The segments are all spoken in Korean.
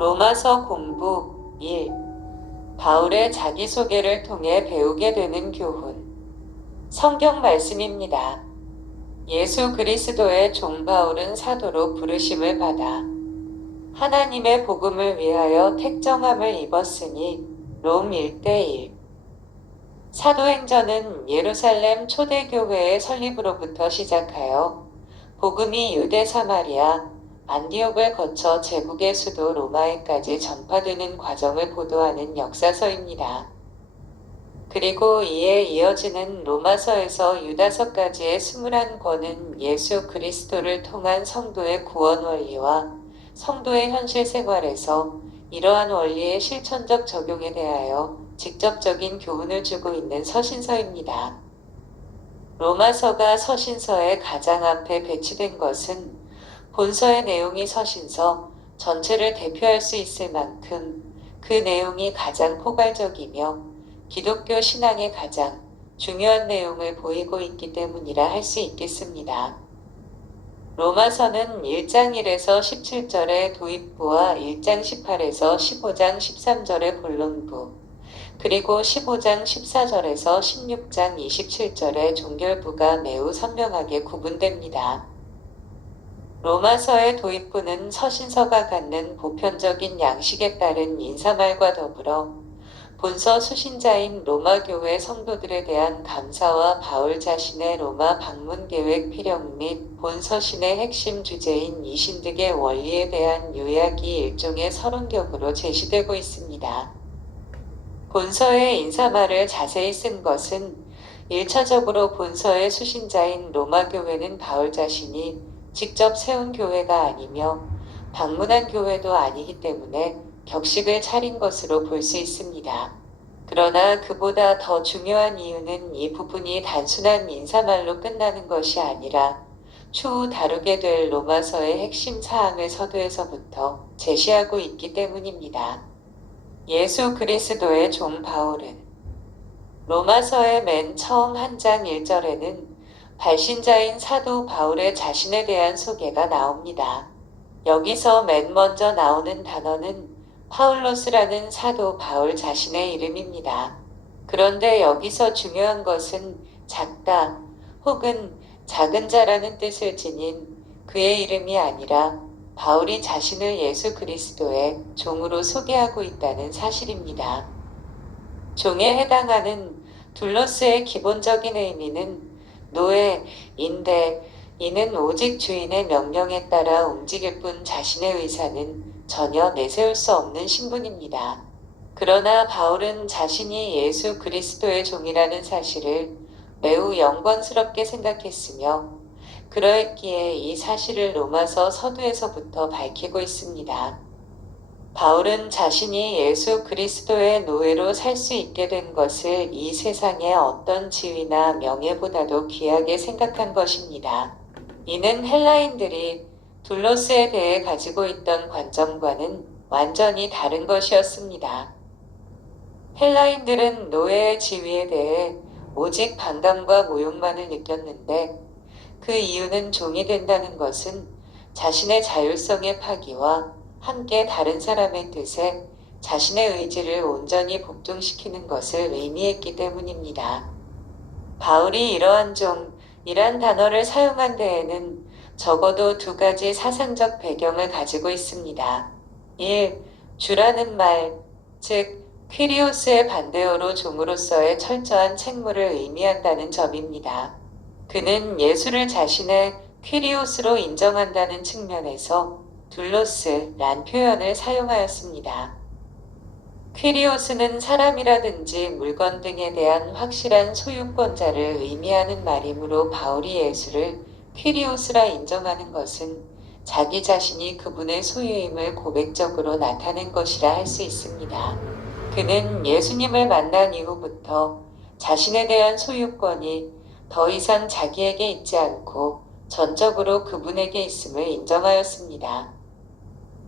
로마서 공부 1. 바울의 자기소개를 통해 배우게 되는 교훈. 성경 말씀입니다. 예수 그리스도의 종 바울은 사도로 부르심을 받아 하나님의 복음을 위하여 택정함을 입었으니 롬 1:1. 사도행전은 예루살렘 초대교회의 설립으로부터 시작하여 복음이 유대 사마리아, 안디옥을 거쳐 제국의 수도 로마에까지 전파되는 과정을 보도하는 역사서입니다. 그리고 이에 이어지는 로마서에서 유다서까지의 21권은 예수 그리스도를 통한 성도의 구원 원리와 성도의 현실 생활에서 이러한 원리의 실천적 적용에 대하여 직접적인 교훈을 주고 있는 서신서입니다. 로마서가 서신서의 가장 앞에 배치된 것은 본서의 내용이 서신서 전체를 대표할 수 있을 만큼 그 내용이 가장 포괄적이며 기독교 신앙의 가장 중요한 내용을 보이고 있기 때문이라 할 수 있겠습니다. 로마서는 1장 1에서 17절의 도입부와 1장 18에서 15장 13절의 본론부, 그리고 15장 14절에서 16장 27절의 종결부가 매우 선명하게 구분됩니다. 로마서의 도입부는 서신서가 갖는 보편적인 양식에 따른 인사말과 더불어 본서 수신자인 로마 교회 성도들에 대한 감사와 바울 자신의 로마 방문 계획 필형 및 본서신의 핵심 주제인 이신득의 원리에 대한 요약이 일종의 서론격으로 제시되고 있습니다. 본서의 인사말을 자세히 쓴 것은 1차적으로 본서의 수신자인 로마 교회는 바울 자신이 직접 세운 교회가 아니며 방문한 교회도 아니기 때문에 격식을 차린 것으로 볼 수 있습니다. 그러나 그보다 더 중요한 이유는 이 부분이 단순한 인사말로 끝나는 것이 아니라 추후 다루게 될 로마서의 핵심 사항을 서두에서부터 제시하고 있기 때문입니다. 예수 그리스도의 종 바울은 로마서의 맨 처음 한 장 1절에는 발신자인 사도 바울의 자신에 대한 소개가 나옵니다. 여기서 맨 먼저 나오는 단어는 파울로스라는 사도 바울 자신의 이름입니다. 그런데 여기서 중요한 것은 작다 혹은 작은 자라는 뜻을 지닌 그의 이름이 아니라 바울이 자신을 예수 그리스도의 종으로 소개하고 있다는 사실입니다. 종에 해당하는 둘로스의 기본적인 의미는 노예인데 이는 오직 주인의 명령에 따라 움직일 뿐 자신의 의사는 전혀 내세울 수 없는 신분입니다. 그러나 바울은 자신이 예수 그리스도의 종이라는 사실을 매우 영광스럽게 생각했으며 그러했기에 이 사실을 로마서 서두에서부터 밝히고 있습니다. 바울은 자신이 예수 그리스도의 노예로 살 수 있게 된 것을 이 세상의 어떤 지위나 명예보다도 귀하게 생각한 것입니다. 이는 헬라인들이 둘로스에 대해 가지고 있던 관점과는 완전히 다른 것이었습니다. 헬라인들은 노예의 지위에 대해 오직 반감과 모욕만을 느꼈는데 그 이유는 종이 된다는 것은 자신의 자율성의 파기와 함께 다른 사람의 뜻에 자신의 의지를 온전히 복종시키는 것을 의미했기 때문입니다. 바울이 이러한 종이란 단어를 사용한 데에는 적어도 두 가지 사상적 배경을 가지고 있습니다. 1. 주라는 말, 즉 퀴리오스의 반대어로 종으로서의 철저한 책무를 의미한다는 점입니다. 그는 예수를 자신의 퀴리오스로 인정한다는 측면에서 둘로스란 표현을 사용하였습니다. 퀴리오스는 사람이라든지 물건 등에 대한 확실한 소유권자를 의미하는 말이므로 바울이 예수를 퀴리오스라 인정하는 것은 자기 자신이 그분의 소유임을 고백적으로 나타낸 것이라 할 수 있습니다. 그는 예수님을 만난 이후부터 자신에 대한 소유권이 더 이상 자기에게 있지 않고 전적으로 그분에게 있음을 인정하였습니다.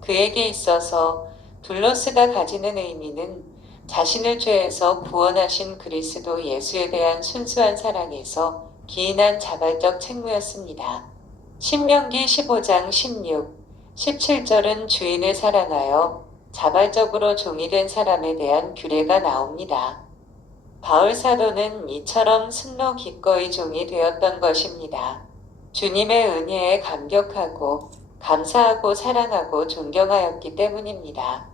그에게 있어서 둘로스가 가지는 의미는 자신을 죄에서 구원하신 그리스도 예수에 대한 순수한 사랑에서 기인한 자발적 책무였습니다. 신명기 15장 16, 17절은 주인을 사랑하여 자발적으로 종이 된 사람에 대한 규례가 나옵니다. 바울 사도는 이처럼 순로 기꺼이 종이 되었던 것입니다. 주님의 은혜에 감격하고 감사하고 사랑하고 존경하였기 때문입니다.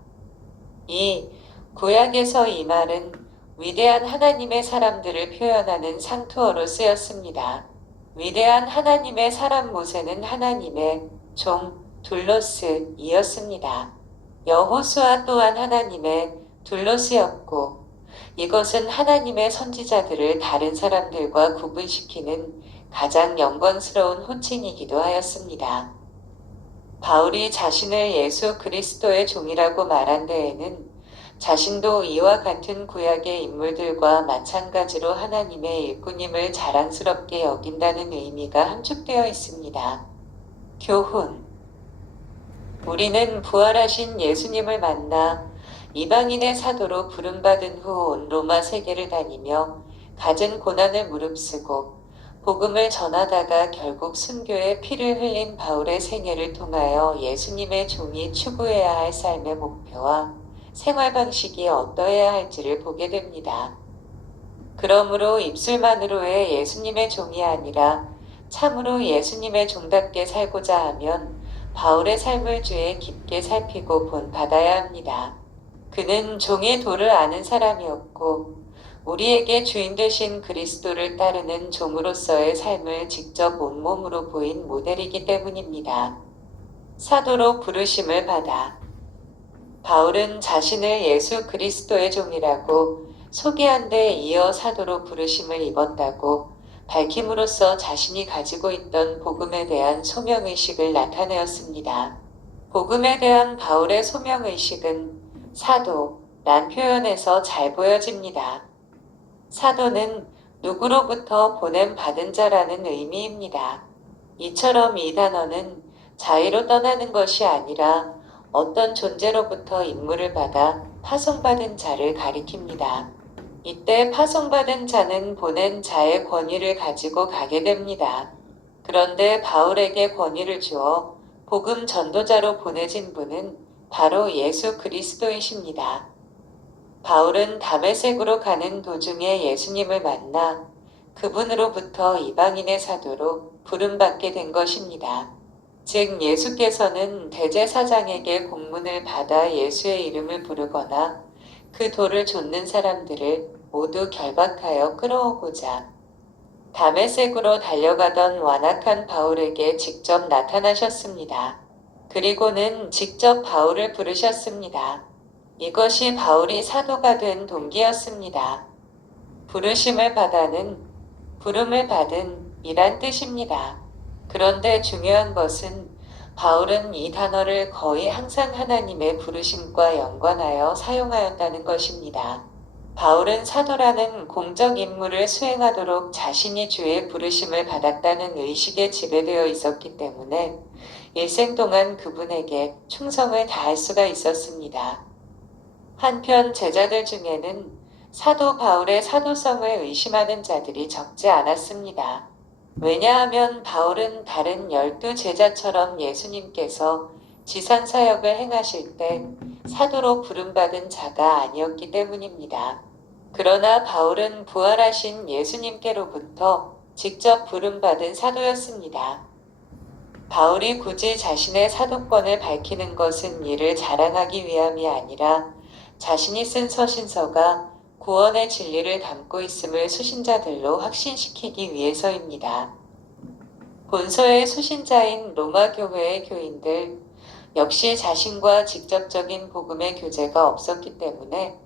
이 구약에서 이 말은 위대한 하나님의 사람들을 표현하는 상투어로 쓰였습니다. 위대한 하나님의 사람 모세는 하나님의 종 둘로스이었습니다. 여호수아 또한 하나님의 둘로스였고 이것은 하나님의 선지자들을 다른 사람들과 구분시키는 가장 영광스러운 호칭이기도 하였습니다. 바울이 자신을 예수 그리스도의 종이라고 말한 데에는 자신도 이와 같은 구약의 인물들과 마찬가지로 하나님의 일꾼임을 자랑스럽게 여긴다는 의미가 함축되어 있습니다. 교훈. 우리는 부활하신 예수님을 만나 이방인의 사도로 부름받은 후 온 로마 세계를 다니며 갖은 고난을 무릅쓰고 복음을 전하다가 결국 순교의 피를 흘린 바울의 생애를 통하여 예수님의 종이 추구해야 할 삶의 목표와 생활 방식이 어떠해야 할지를 보게 됩니다. 그러므로 입술만으로의 예수님의 종이 아니라 참으로 예수님의 종답게 살고자 하면 바울의 삶을 주에 깊게 살피고 본받아야 합니다. 그는 종의 도를 아는 사람이었고 우리에게 주인 되신 그리스도를 따르는 종으로서의 삶을 직접 온몸으로 보인 모델이기 때문입니다. 사도로 부르심을 받아 바울은 자신을 예수 그리스도의 종이라고 소개한 데 이어 사도로 부르심을 입었다고 밝힘으로써 자신이 가지고 있던 복음에 대한 소명의식을 나타내었습니다. 복음에 대한 바울의 소명의식은 사도란 표현에서 잘 보여집니다. 사도는 누구로부터 보냄받은 자라는 의미입니다. 이처럼 이 단어는 자의로 떠나는 것이 아니라 어떤 존재로부터 임무를 받아 파송받은 자를 가리킵니다. 이때 파송받은 자는 보낸 자의 권위를 가지고 가게 됩니다. 그런데 바울에게 권위를 주어 복음 전도자로 보내진 분은 바로 예수 그리스도이십니다. 바울은 다메섹으로 가는 도중에 예수님을 만나 그분으로부터 이방인의 사도로 부름받게 된 것입니다. 즉 예수께서는 대제사장에게 공문을 받아 예수의 이름을 부르거나 그 도를 좇는 사람들을 모두 결박하여 끌어오고자 다메섹으로 달려가던 완악한 바울에게 직접 나타나셨습니다. 그리고는 직접 바울을 부르셨습니다. 이것이 바울이 사도가 된 동기였습니다. 부르심을 받아는 부름을 받은 이란 뜻입니다. 그런데 중요한 것은 바울은 이 단어를 거의 항상 하나님의 부르심과 연관하여 사용하였다는 것입니다. 바울은 사도라는 공적 임무를 수행하도록 자신이 주의 부르심을 받았다는 의식에 지배되어 있었기 때문에 일생 동안 그분에게 충성을 다할 수가 있었습니다. 한편 제자들 중에는 사도 바울의 사도성을 의심하는 자들이 적지 않았습니다. 왜냐하면 바울은 다른 12 제자처럼 예수님께서 지상사역을 행하실 때 사도로 부름받은 자가 아니었기 때문입니다. 그러나 바울은 부활하신 예수님께로부터 직접 부름받은 사도였습니다. 바울이 굳이 자신의 사도권을 밝히는 것은 이를 자랑하기 위함이 아니라 자신이 쓴 서신서가 구원의 진리를 담고 있음을 수신자들로 확신시키기 위해서입니다. 본서의 수신자인 로마 교회의 교인들 역시 자신과 직접적인 복음의 교제가 없었기 때문에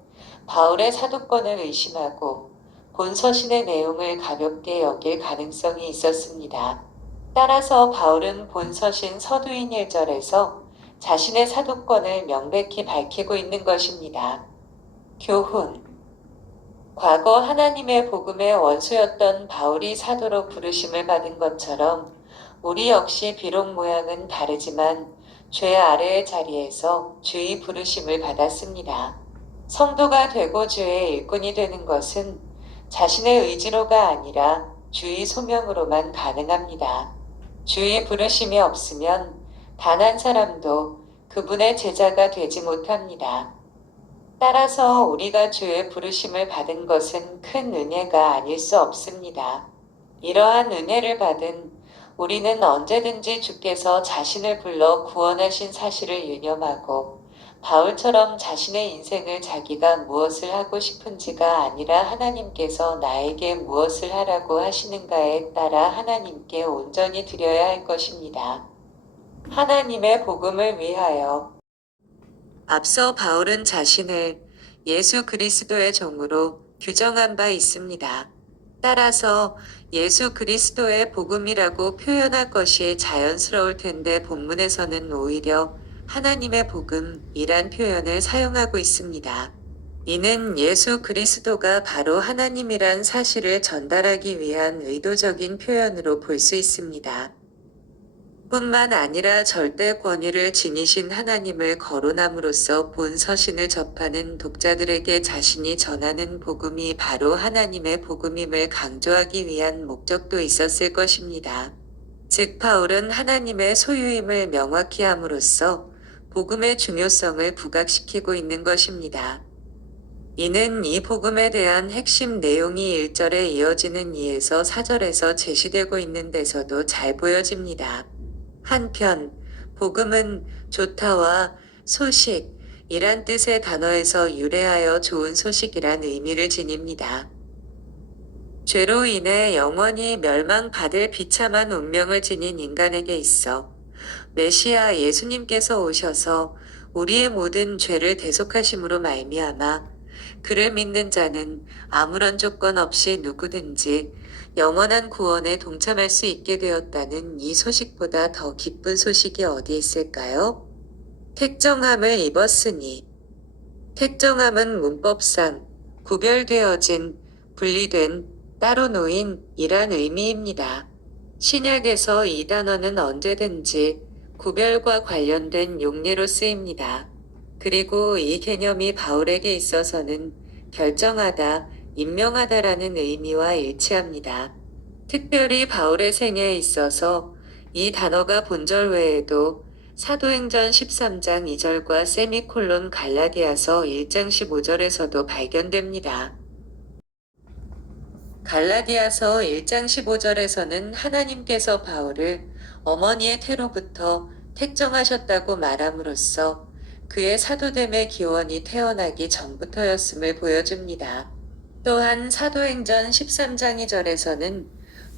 바울의 사도권을 의심하고 본서신의 내용을 가볍게 여길 가능성이 있었습니다. 따라서 바울은 본서신 서두인 1절에서 자신의 사도권을 명백히 밝히고 있는 것입니다. 교훈. 과거 하나님의 복음의 원수였던 바울이 사도로 부르심을 받은 것처럼 우리 역시 비록 모양은 다르지만 죄 아래의 자리에서 주의 부르심을 받았습니다. 성도가 되고 주의 일꾼이 되는 것은 자신의 의지로가 아니라 주의 소명으로만 가능합니다. 주의 부르심이 없으면 단 한 사람도 그분의 제자가 되지 못합니다. 따라서 우리가 주의 부르심을 받은 것은 큰 은혜가 아닐 수 없습니다. 이러한 은혜를 받은 우리는 언제든지 주께서 자신을 불러 구원하신 사실을 유념하고 바울처럼 자신의 인생을 자기가 무엇을 하고 싶은지가 아니라 하나님께서 나에게 무엇을 하라고 하시는가에 따라 하나님께 온전히 드려야 할 것입니다. 하나님의 복음을 위하여. 앞서 바울은 자신을 예수 그리스도의 종으로 규정한 바 있습니다. 따라서 예수 그리스도의 복음이라고 표현할 것이 자연스러울 텐데 본문에서는 오히려 하나님의 복음이란 표현을 사용하고 있습니다. 이는 예수 그리스도가 바로 하나님이란 사실을 전달하기 위한 의도적인 표현으로 볼 수 있습니다. 뿐만 아니라 절대 권위를 지니신 하나님을 거론함으로써 본 서신을 접하는 독자들에게 자신이 전하는 복음이 바로 하나님의 복음임을 강조하기 위한 목적도 있었을 것입니다. 즉 바울은 하나님의 소유임을 명확히 함으로써 복음의 중요성을 부각시키고 있는 것입니다. 이는 이 복음에 대한 핵심 내용이 1절에 이어지는 2에서 4절에서 제시되고 있는 데서도 잘 보여집니다. 한편 복음은 좋다와 소식이란 뜻의 단어에서 유래하여 좋은 소식이란 의미를 지닙니다. 죄로 인해 영원히 멸망받을 비참한 운명을 지닌 인간에게 있어 메시아 예수님께서 오셔서 우리의 모든 죄를 대속하심으로 말미암아 그를 믿는 자는 아무런 조건 없이 누구든지 영원한 구원에 동참할 수 있게 되었다는 이 소식보다 더 기쁜 소식이 어디 있을까요? 택정함을 입었으니. 택정함은 문법상 구별되어진, 분리된, 따로 놓인 이란 의미입니다. 신약에서 이 단어는 언제든지 구별과 관련된 용례로 쓰입니다. 그리고 이 개념이 바울에게 있어서는 결정하다, 임명하다라는 의미와 일치합니다. 특별히 바울의 생애에 있어서 이 단어가 본절 외에도 사도행전 13장 2절과 세미콜론 갈라디아서 1장 15절에서도 발견됩니다. 갈라디아서 1장 15절에서는 하나님께서 바울을 어머니의 태로부터 택정하셨다고 말함으로써 그의 사도됨의 기원이 태어나기 전부터였음을 보여줍니다. 또한 사도행전 13장 2절에서는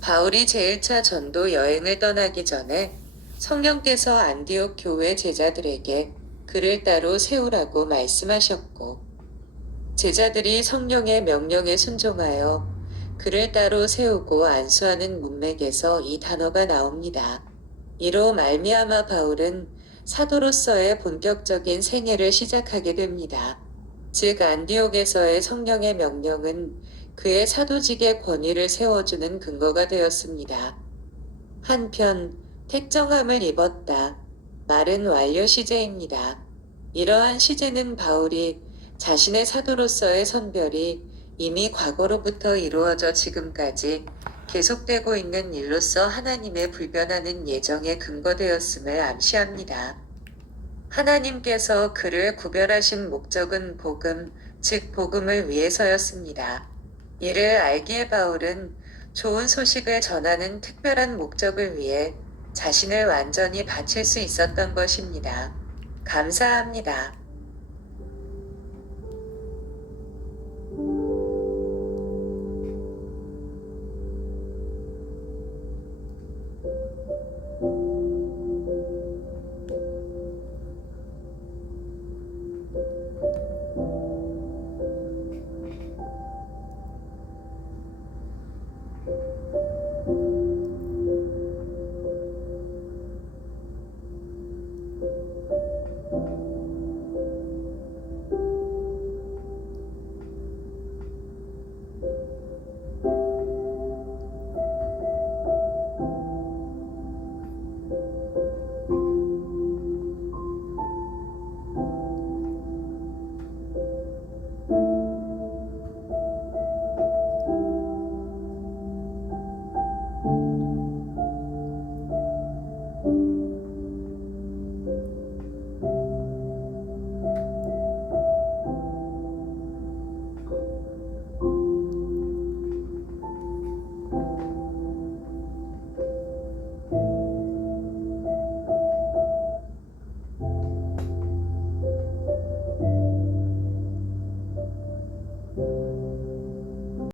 바울이 제1차 전도 여행을 떠나기 전에 성령께서 안디옥 교회 제자들에게 그를 따로 세우라고 말씀하셨고 제자들이 성령의 명령에 순종하여 그를 따로 세우고 안수하는 문맥에서 이 단어가 나옵니다. 이로 말미암아 바울은 사도로서의 본격적인 생애를 시작하게 됩니다. 즉 안디옥에서의 성령의 명령은 그의 사도직의 권위를 세워주는 근거가 되었습니다. 한편 택정함을 입었다. 말은 완료 시제입니다. 이러한 시제는 바울이 자신의 사도로서의 선별이 이미 과거로부터 이루어져 지금까지 계속되고 있는 일로서 하나님의 불변하는 예정에 근거되었음을 암시합니다. 하나님께서 그를 구별하신 목적은 복음, 즉 복음을 위해서였습니다. 이를 알기에 바울은 좋은 소식을 전하는 특별한 목적을 위해 자신을 완전히 바칠 수 있었던 것입니다. 감사합니다.